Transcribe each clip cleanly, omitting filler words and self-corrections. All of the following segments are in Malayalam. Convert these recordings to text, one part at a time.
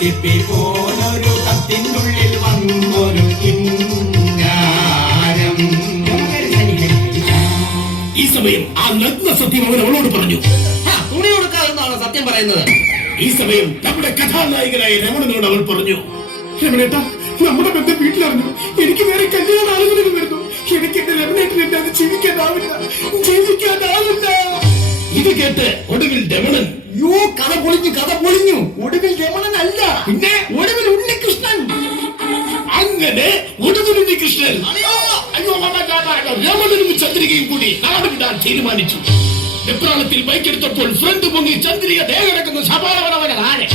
ചിപ്പി പോലൊരു കത്തിനുള്ളിൽ വന്നൊരു കിങ്കാരം. ഈ സമയം ആ നഗ്ന സത്യം അവൻ അവളോട് പറഞ്ഞു. തുണി കൊടുക്കാതെന്നാണ് സത്യം പറയുന്നത്. ഈ സമയം നമ്മുടെ കഥാനായകനായ രമണനോട് അവൾ പറഞ്ഞു. രമണേട്ടാ, നമ്മുടെ ബന്ധം വീട്ടിലറിഞ്ഞു. എനിക്ക് വേറെ കല്യാണ ആളുകളിൽ വരുന്നു. എനിക്ക് എന്റെ രമണേട്ടനെ അത് ജീവിക്കാനാവില്ല. ഇത് കേട്ട് ഒടുവിൽ രമണൻ, കഥ പൊളിഞ്ഞു. ഒടുവിൽ രമണൻ അല്ല, പിന്നെ ഒടുവിൽ ഉണ്ണികൃഷ്ണൻ. അങ്ങനെ ഒടുവിൽ ഉണ്ണികൃഷ്ണൻ രമണനും ചന്ദ്രികയും കൂടി നാട് വിടാൻ തീരുമാനിച്ചു. വെപ്രാളത്തിൽ ബൈക്കെടുത്തപ്പോൾ ഫ്രണ്ട് പൊങ്ങി ചന്ദ്രിക ദേഹടക്കുന്ന സഭാവനവനെ താഴെ.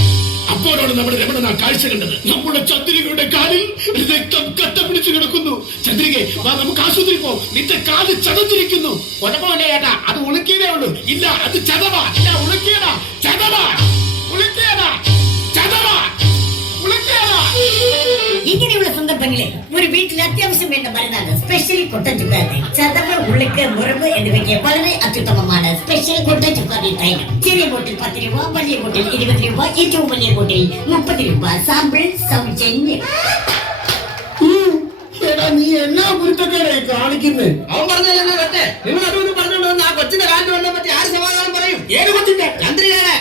അപ്പോഴാണ് നമ്മുടെ രമണൻ ആ കാഴ്ച കണ്ടത്. നമ്മുടെ ചന്ദ്രികയുടെ കാലിൽ രക്തം കട്ട പിടിച്ചു കിടക്കുന്നു. ചന്ദ്രികെ, വാ നമുക്ക് ആശുപത്രി പോ. നിന്റെ കാല് ചതഞ്ഞിരിക്കുന്നു. കുഴപ്പമില്ല ചേട്ടാ, അത് ഉളുക്കിയതേ ഉള്ളൂ. ഇല്ല, അത് ചതവാ. ഇല്ല, ഉളുക്കിയതാ. ചതവാ. ഉളുക്കിയതാ. ചതവാ. ഉളുക്കിയതാ. ഇങ്ങനെയുള്ള സന്ദർഭങ്ങളിൽ ഒരു വീട്ടിൽ അത്യാവശ്യം വേണ്ട മരുന്നാണ് സ്പെഷ്യൽ കൊട്ടൻ ചുക്കാതി. ചതവ്, ഉളുക്ക്, മുറിവ് എന്നിവയ്ക്ക് വളരെ അത്യുത്തമമാണ് സ്പെഷ്യൽ കൊട്ടൻ ചുക്കാതി തൈലം. ചെറിയ ബോട്ടിൽ 10 രൂപ, വലിയ ബോട്ടിൽ 20 രൂപ, ഏറ്റവും വലിയ ബോട്ടിൽ 30 രൂപ. സാമ്പിൾ സൗജന്യം. നീ എന്നാ കുരുത്തക്കേടായി കാണിക്കുന്നത്? അവൻ പറഞ്ഞല്ലേ പറ്റേ. നിങ്ങൾ അതൊന്നും പറഞ്ഞോണ്ട് വന്ന് ആ കൊച്ചിന്റെ കാലിൽ വന്നതിനെ പറ്റി ആര് സമാധാനം പറയും? ഏത് കൊച്ചിന്റെ? ചന്ദ്രികയുടെ.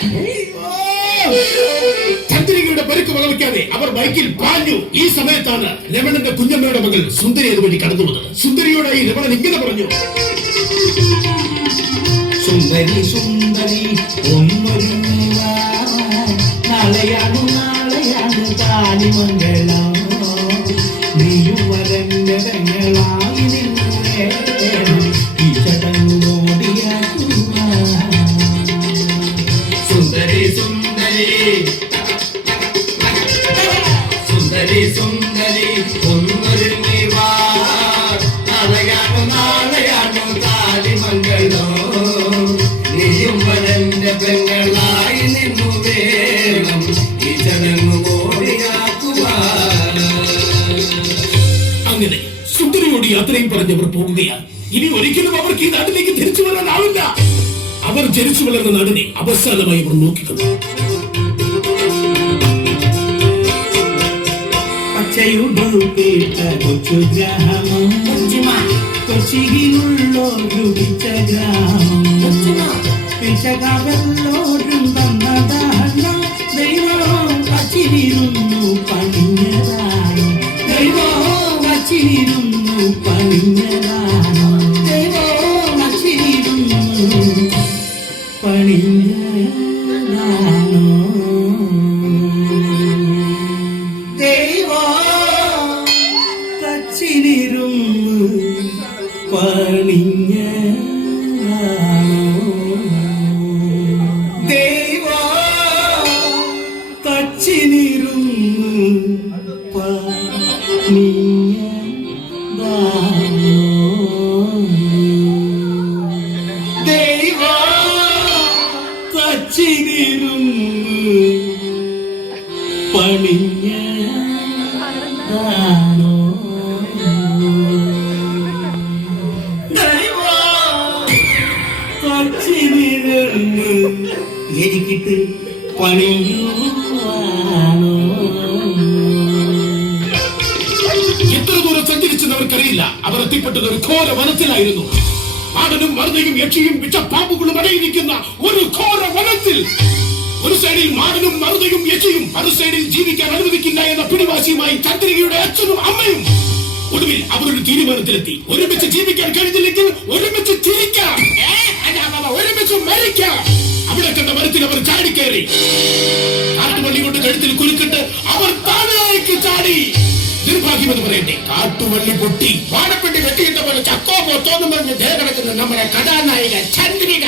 ചന്ദ്രികയുടെ പരിക്ക് വകവയ്ക്കാതെ അവർ ബൈക്കിൽ പാഞ്ഞു. ഈ സമയത്താണ് രമണന്റെ കുഞ്ഞമ്മയുടെ മകൾ സുന്ദരി അതുവഴി കടന്നു വന്നത്. സുന്ദരിയോടായി രമണൻ ഇങ്ങനെ പറഞ്ഞു. സുന്ദരി സുന്ദരി ഒന്നൊരുങ്ങുക, നാളെയാണ് താലിമംഗളം. നീയും വരന്റെ പെങ്ങളായി നിന്നേ ഈ ചടങ്ങോടിയാക്കുക. സുന്ദരി സുന്ദരി സുന്ദരി സുന്ദരി ഒന്നൊരുങ്ങുക, നാളെയാണ് താലിമംഗളം. നീയും വരന്റെ പെങ്ങളായി നിന്നു വേണം ഈ ചടങ്ങ് ഓടിയാക്കുക. അങ്ങനെ സുന്ദരിയോട് യാത്രയും പറഞ്ഞവർ പോകുകയാണ്. ഇനി ഒരിക്കലും അവർക്ക് ഈ നാട്ടിലേക്ക് തിരിച്ചു വരാനാവില്ല. അവർ ജനിച്ചു വളർന്ന നാടിനെ അവസാനമായി അവർ നോക്കിക്കണ്ടു. പച്ചയുടുക്കേറ്റ കൊച്ചു ഗ്രാമം, കൊച്ചിയിലുള്ളൊരു ഗ്രാമം. പിശകവല്ലോരും തന്നതാണോ ദൈവം വച്ചിരുന്നു പണിഞ്ഞതാണോ? ദൈവം വച്ചിരുന്നു പണിഞ്ഞതാണോ? ദൈവം വച്ചിരുന്നു പണിഞ്ഞതാണോ? ദൈവം വച്ചിരുന്നു പണിഞ്ഞതാണോ? ദൈവം തച്ചിനിരുന്നു പണിഞ്ഞതാണോ? ദൈവം തച്ചിനിരുന്നു പണിഞ്ഞതാണോ? എനിക്കിട്ട് പണിയുവാണോ? എത്ര ദൂരം സഞ്ചരിച്ചെന്ന് അവർക്കറിയില്ല. അവർ എത്തിപ്പെട്ടത് ഒരു ഘോര വനത്തിലായിരുന്നു. മാടനും മറുതയും യക്ഷിയും വിഷപ്പാമ്പുകളും അടയിരിക്കുന്ന ഒരു ഘോര വനത്തിൽ. ഒരു സൈഡിൽ മാടനും മറുതയും യക്ഷിയും, മറു സൈഡിൽ ജീവിക്കാൻ അനുവദിക്കില്ല എന്ന പിടിവാശിയുമായി ചന്ദ്രികയുടെ അച്ഛനും അമ്മയും. ഒടുവിൽ അവരൊരു തീരുമാനത്തിലെത്തി. ഒരുമിച്ച് ജീവിക്കാൻ കഴിഞ്ഞില്ലെങ്കിൽ ഒരുമിച്ച് തിരിക്കാം, ഒരുമിച്ച് മരിക്കാം. അവിടെ കണ്ട മരത്തിൽ അവർ ചാടിക്കയറി. കാട്ടുവള്ളി കൊണ്ട് കഴുത്തിൽ കുലുക്കിട്ട് അവർ താഴേക്ക് ചാടി. നിർഭാഗ്യമെന്ന് പറയട്ടെ, കാട്ടുവള്ളി പൊട്ടി വാഴപ്പെട്ടി വെട്ടിയിട്ട പോലെ ചക്കോ പോത്തോന്നും പറഞ്ഞ് ദേ കിടക്കുന്ന നമ്മുടെ കഥാനായിക ചന്ദ്രിക.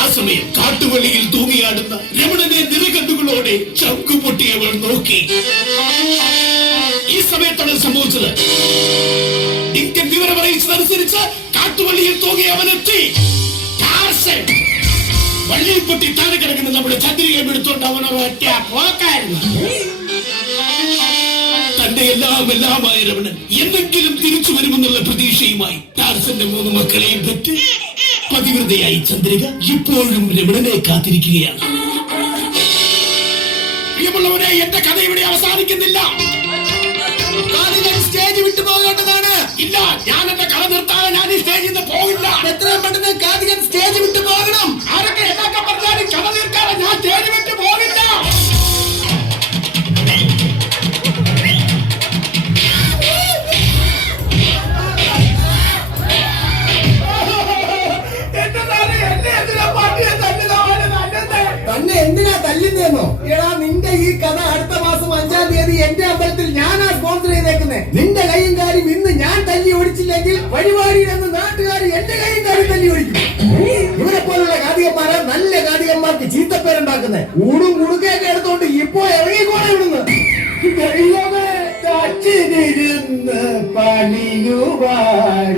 ആ സമയം കാട്ടുവള്ളിയിൽ തൂങ്ങിയാടുന്ന രമണനെ നിറകണ്ണുകളോടെ ചങ്കു പൊട്ടിയവൾ നോക്കി. ഈ സമയത്താണ് സംഭവിച്ചത്. ഇന്ത്യൻ വിവരം അറിയിച്ചതനുസരിച്ച് കാട്ടുവള്ളിയിൽ തൂങ്ങി അവനെത്തി. വള്ളിയിൽ പൊട്ടി താഴെ കിടക്കുന്ന നമ്മുടെ ചന്ദ്രികയെ എടുത്തോണ്ട് അവനൊരൊറ്റ പോക്കായിരുന്നു. തന്റെ എല്ലാമായ രമണൻ എന്തെങ്കിലും തിരിച്ചു വരുമെന്നുള്ള പ്രതീക്ഷയുമായി ടാർസന്റെ 3 മക്കളെയും പെറ്റ് പതിവ്രതയായി ചന്ദ്രിക ഇപ്പോഴും രമണനെ കാത്തിരിക്കുകയാണ്. പ്രിയമുള്ളവരെ, എന്റെ കഥ ഇവിടെ അവസാനിക്കുന്നില്ല. സ്റ്റേജ് വിട്ടു പോകേണ്ടതാണ്. ഇല്ല, ഞാൻ എന്റെ കഥ നിർത്താതെ ഞാൻ ഈ സ്റ്റേജിൽ നിന്ന് പോകില്ല. എത്രയും പെട്ടെന്ന് കാതികൻ സ്റ്റേജ് വിട്ടു പോകണം. ആരൊക്കെ എന്നൊക്കെ പറഞ്ഞാലും കഥ തീർക്കാതെ ഞാൻ സ്റ്റേജ് വിട്ട് പോകില്ല. തന്നെ എന്തിനാ തല്ലുന്നേന്നോ? എടാ, നിന്റെ ഈ കഥ അടുത്ത മാസം 5-ാം തീയതി എന്റെ അമ്പലത്തിൽ ഞാനാ സ്പോൺസർ ചെയ്തേക്കുന്നേ. നിന്റെ കൈയും കാര്യം ഇന്ന് ഞാൻ തല്ലി ഓടിച്ചില്ലെങ്കിൽ പരിപാടിയിൽ നിന്ന് നാട്ടുകാർ എന്റെ കൈയും കാര്യം തല്ലി ഓടിക്കും. ഇവരെ പോലുള്ള കാതികന്മാരെ നല്ല കാതികന്മാർക്ക് ചീത്തപ്പേരുണ്ടാക്കുന്നേ. ഊടും കുടുക്കയൊക്കെ എടുത്തോണ്ട് ഇപ്പോ ഇറങ്ങിക്കോടെ ഇവിടുന്ന്. ദൈവമേ, കാറ്റിലിരുന്ന് പണിയുവാൻ